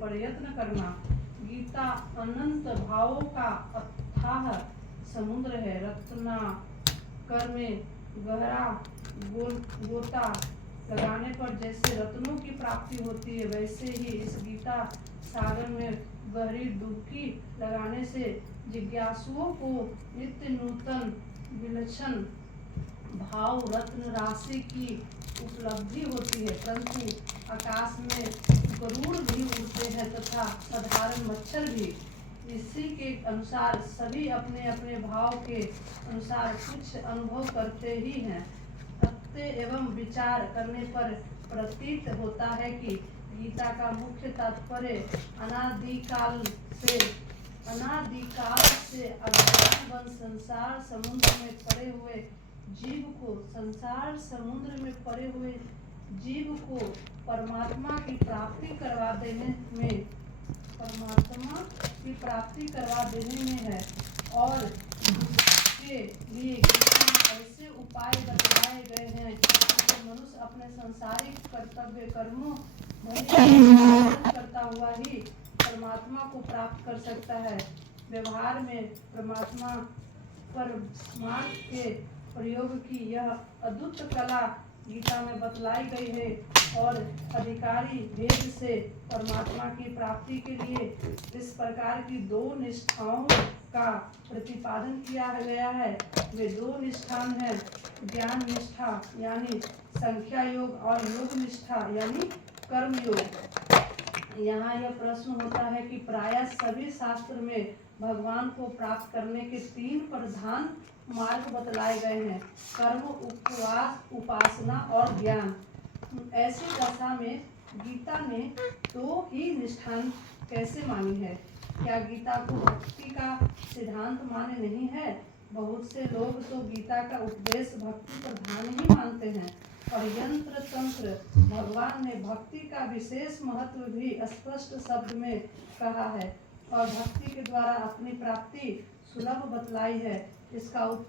प्रयत्न करना। गीता अनंत भावों का अथाह समुद्र है। रत्नाकर में गहरा गोता लगाने पर जैसे रत्नों की प्राप्ति होती है, वैसे ही इस गीता सागर में गहरी डुबकी लगाने से जिज्ञासुओं को नित्य नूतन विलक्षण भाव रत्न राशि की उपलब्धि होती है। परंतु आकाश में गरुड़ भी उड़ते हैं तथा साधारण मच्छर भी। इसी के अनुसार सभी अपने अपने भाव के अनुसार कुछ अनुभव करते ही हैं। तथ्य एवं विचार करने पर प्रतीत होता है कि गीता का मुख्य तात्पर्य अनादिकाल से अज्ञानवश संसार समुद्र में पड़े हुए जीव को परमात्मा की प्राप्ति करवा देने में है। और इसके लिए गीता में ऐसे उपाय बतलाए गए हैं कि मनुष्य अपने सांसारिक कर्तव्य कर्मों भले करता हुआ ही परमात्मा को प्राप्त कर सकता है। व्यवहार में परमार्थ के प्रयोग की यह अद्भुत कला गीता में बतलाई गई है और अधिकारी भेद से परमात्मा की प्राप्ति के लिए इस प्रकार की 2 निष्ठाओं का प्रतिपादन किया गया है। वे 2 निष्ठाएं हैं, ज्ञान निष्ठा यानी संख्या योग और योग निष्ठा यानी कर्म योग। यहाँ यह प्रश्न होता है कि प्रायः सभी शास्त्र में भगवान को प्राप्त करने के 3 प्रधान मार्ग बतलाए गए हैं, कर्म, उपवास, उपासना और ज्ञान। ऐसी दशा में गीता ने 2 ही निष्ठाएं कैसे मानी है? क्या गीता को भक्ति का सिद्धांत माने नहीं है? बहुत से लोग तो गीता का उपदेश भक्ति प्रधान ही मानते हैं, और यंत्र तंत्र भगवान ने भक्ति का विशेष महत्व भी स्पष्ट शब्द में कहा है और भक्ति के द्वारा अपनी प्राप्ति सुलभ बतलाई है। इसका उत्तर